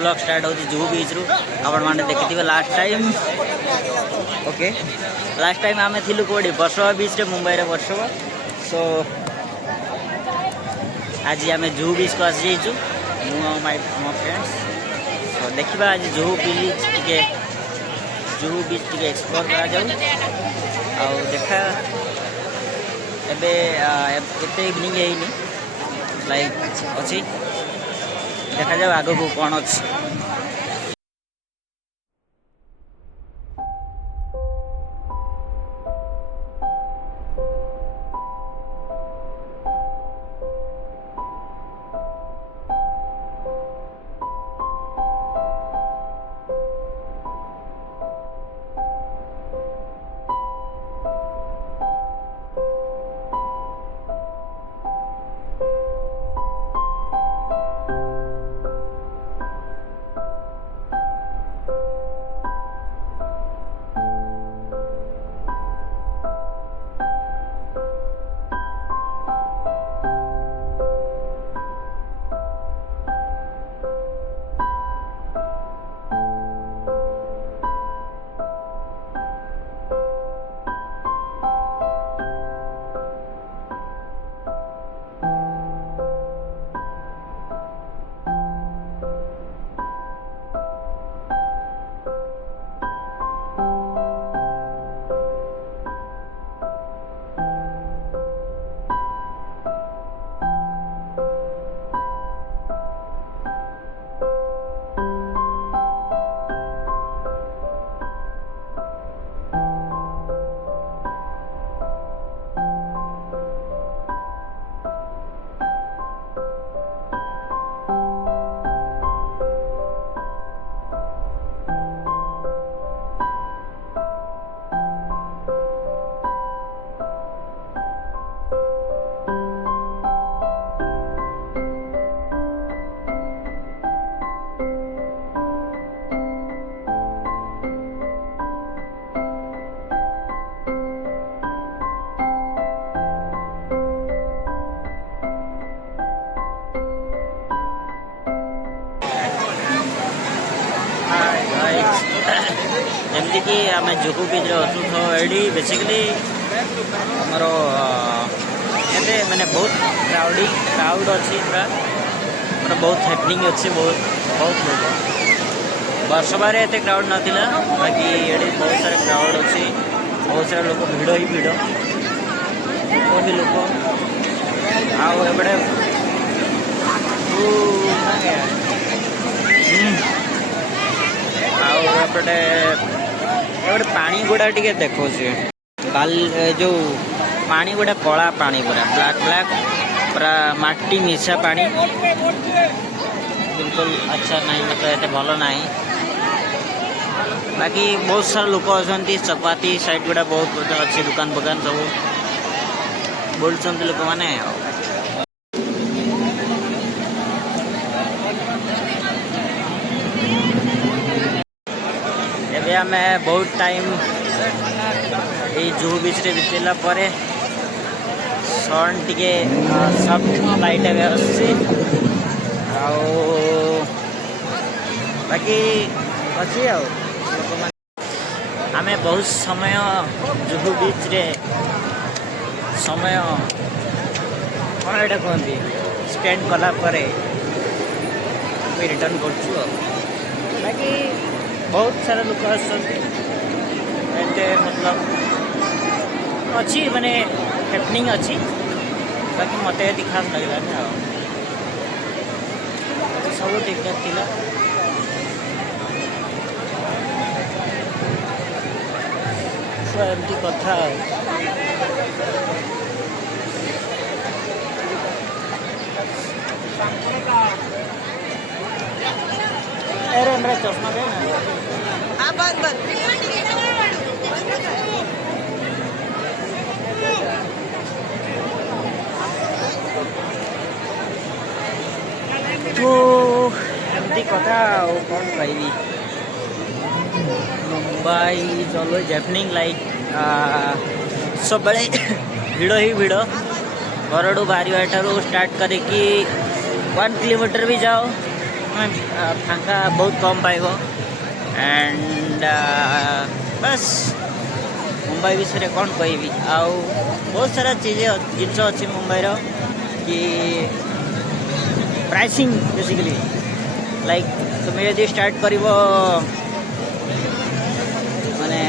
Blog start होती जुहू बीच रु आपण मैंने देखी last time okay last time आम थिलु कोड़ी वर्षोवा बीच रे मुंबई रे वर्षोवा सो आज आम जुहू बीच को आसी जाइछु मु माय फ्रेंड्स सो देखिबा आज जुहू बीच टिके एक्सप्लोर करा जाऊ आ देखा एबे एते इवनिंग हेनी लाइक अच्छी देखा जाओ आग को कौन अच्छी जमती कि आम जुहू बीच अच्छु तो ये बेसिकली आमर एते मैंने बहुत क्राउड अच्छी पूरा मतलब बहुत हैपनिंग अच्छी बहुत लोग वर्षोवा एत क्राउड नाला बाकी ये बहुत सारा क्राउड अच्छी बहुत सारा लोग भिड़ ही भिड़ भी लोग आउटे आउटे गोटे पानी गुड़ा टे देखो बाल जो पानी गुड़ा कला पानी पूरा ब्लैक पूरा माटी मिशा पानी बिल्कुल अच्छा नहीं मतलब ये भल ना बाकी बहुत सारा लोक अच्छा चपाती साइड गुड़ा बहुत अच्छी दुकान फुकान सब बोलते लोक मैंने आम बहुत टाइम ये जुहू बीच रे बितेला परे सन टिके सफ्ट लाइट बाकी अच्छी आम बहुत समय जुहू बीच रे समय कौन यहाँ कहती स्पेंड कला परे रिटर्न कर बाकी बहुत सारा लोग मतलब अच्छी माने हैपनिंग अच्छी बाकी मत ये खास लगलानी सब ठीक ठाक थी एमती कथा अरे मेरा चश्मा दे ना बंद तो एमती कथा कौन कहि मुंबई चलो हैपनिंग लाइक सब बड़े भिड़ ही भिड़ घर बाहर ठार स्टार्ट करी 1 किलोमीटर भी जाओ तुम्हें फांका बहुत कम पाइब एंड बस मुंबई विषय कौन कहबी आउ बहुत सारा चीज़ें जिनस अच्छी मुंबईर कि प्राइसिंग बेसिकली लाइक तुम्हें यदि स्टार्ट कर माने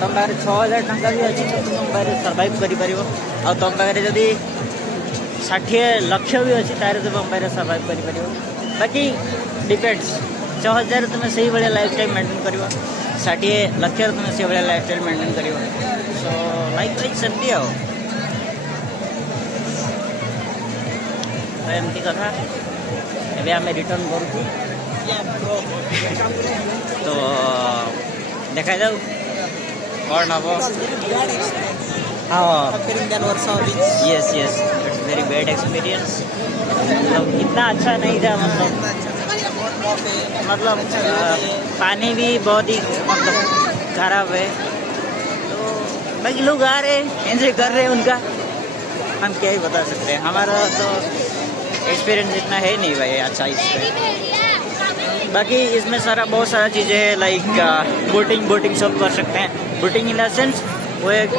तुम पाखे 6000 टंका भी अच्छी तो तुम मुंबई सर्वाइव कर तुम पाखे जदि 60 लक्ष भी अच्छी तारे तुम मुंबई सर्वाइव कर बाकी डिपेंड्स 6000 तुम्हें से भाया लाइफ स्टाइल मेंटेन कर 60 लक्ष तुम्हें से भाया लाइफ स्टाइल मेंटेन कर सो लाइक वाइज सेमती आमती कथा एवं आम रिटर्न करूँ तो देखा जाऊ कौन हम हाँ yes yes it's very bad experience मतलब इतना अच्छा नहीं था मतलब पानी भी बहुत ही मतलब खराब है तो बाकी लोग आ रहे एंजॉय कर रहे हैं उनका हम क्या ही बता सकते हैं हमारा तो एक्सपीरियंस इतना है नहीं भाई अच्छा इस पर बाकी इसमें बहुत सारा चीज़ें हैं लाइक बोटिंग सब कर सकते हैं बोटिंग इन द सेंस वो एक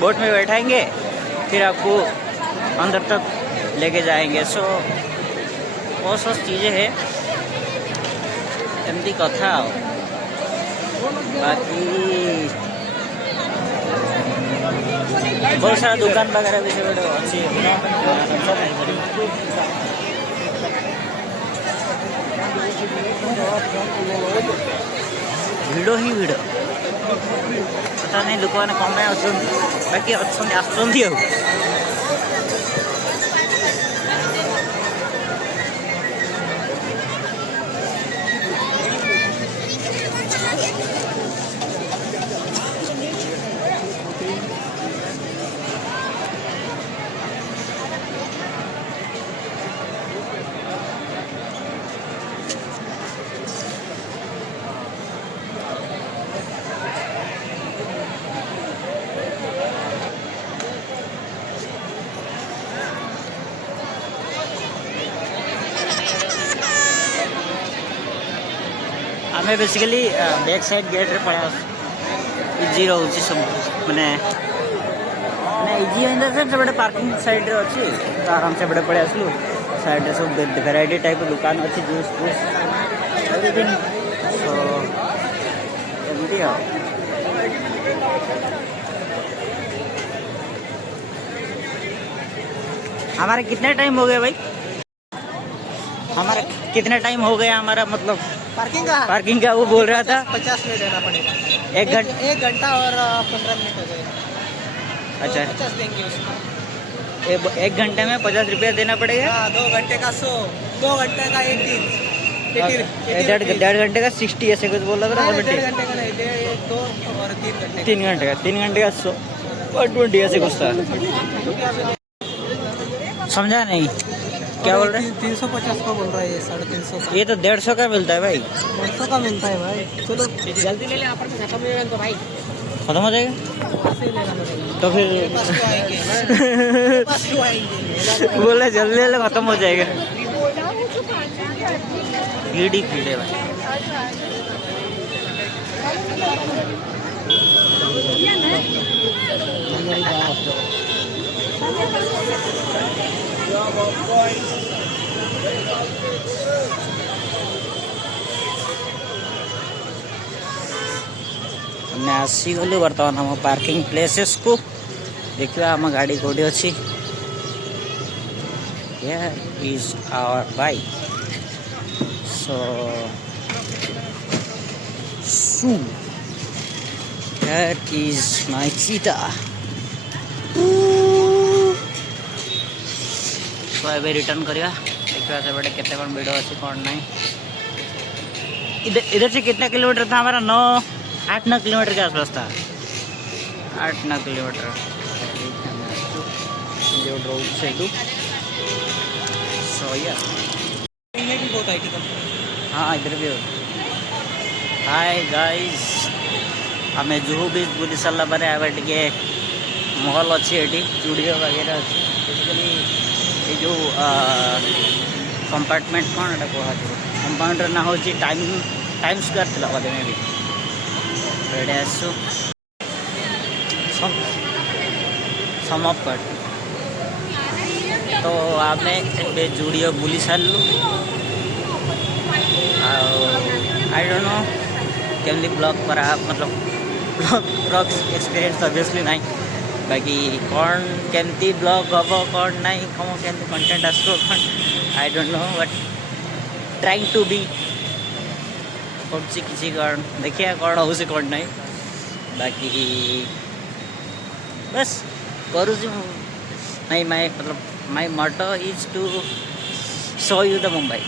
बोट में बैठाएंगे फिर आपको अंदर तक लेके जाएंगे सो बहुत सारी चीज़ें हैं एमती कथा बाकी बहुत सारा दुकान वगैरह भी अच्छी भिड़ ही भिड़ पता नहीं लोक मैंने कम बाकी आसुँच आम बेसिकली बैक साइड गेट रे पड़ा इजी रोचे सब मैंने इजी इन द सेंस बड़े पार्किंग साइड रे अच्छी तो आराम से बड़े पड़े आसलु साइड रे सब वेराइटी टाइप दुकान अच्छी जूस फूस एवरीथिंग सो एमती हमारे कितने टाइम हो गए भाई हमारा कितने टाइम हो गया हमारा मतलब पार्किंग का वो बोल रहा था 50 मिनट देना पड़ेगा 1 घंटा और 15 मिनट हो गए अच्छा 50 देंगे उसको 1 घंटे में 50 रुपया देना पड़ेगा 2 घंटे का 100 2 घंटे का 80 डेढ़ घंटे का 60 ऐसे कुछ बोल रहा था 1.5 घंटे का नहीं 2 और 3 घंटे का 100 और 20 ऐसे कुछ था समझा नहीं क्या बोल रहे हैं 350 का बोल रहा है 350 ये तो 150 का मिलता है भाई 150 का मिलता है भाई चलो जल्दी ले ले यहाँ पर खत्म हो जाएगा तो भाई खत्म हो जाएगा तो फिर बोला जल्दी ले लो खत्म हो जाएगा भीड़ ही भीड़ है भाई हमने आसी गलु बर्तमान हम पार्किंग प्लेसेस को देखा आम गाड़ी कौटी अच्छी Here is our bike. So here is my cheetah. तो ए रिटर्न करिया देखा से बड़े केते कौन वीडियो अच्छी कौन नहीं इधर से कितना किलोमीटर था हमारा 8-9 किलोमीटर के आसपास था 8-9 किलोमीटर जो रोड से सो या ये भी बहुत आईटी कंपनी हाँ इधर भी हो हाय गाइस आम जुहू बीच बुली सारा पर टे मॉल अच्छी ये स्टूडियो वगैरह अच्छी बेसिकली ये जो कंपार्टमेंट कौन एटा कह कंपाउंडर ना हो टाइम स्क्वायर थी बोधे मे भी एडे आसु समाप्त तो आम जुड़ियो बुली सारू आई डोंट नो केमती ब्लॉग करा मतलब ब्लॉग एक्सपीरियंस ऑब्वियसली नहीं बाकी कौन केमती ब्लॉग हम कौन नहीं कौन केमती कंटेंट आसो कौन I don't know but trying to be किसी कौन देखिए कौन हो कौन नहीं बाकी बस करूँ नहीं मैं मतलब my motto is to show you the Mumbai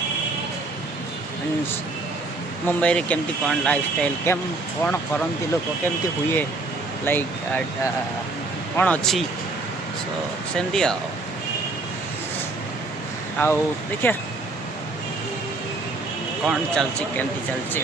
Mumbai रे केमती कौन लाइफस्टाइल केम कौन करती लोक केमती हुए लाइक कौन अच्छी सो सेमती आओ देखिए कौन चलची केमती चलची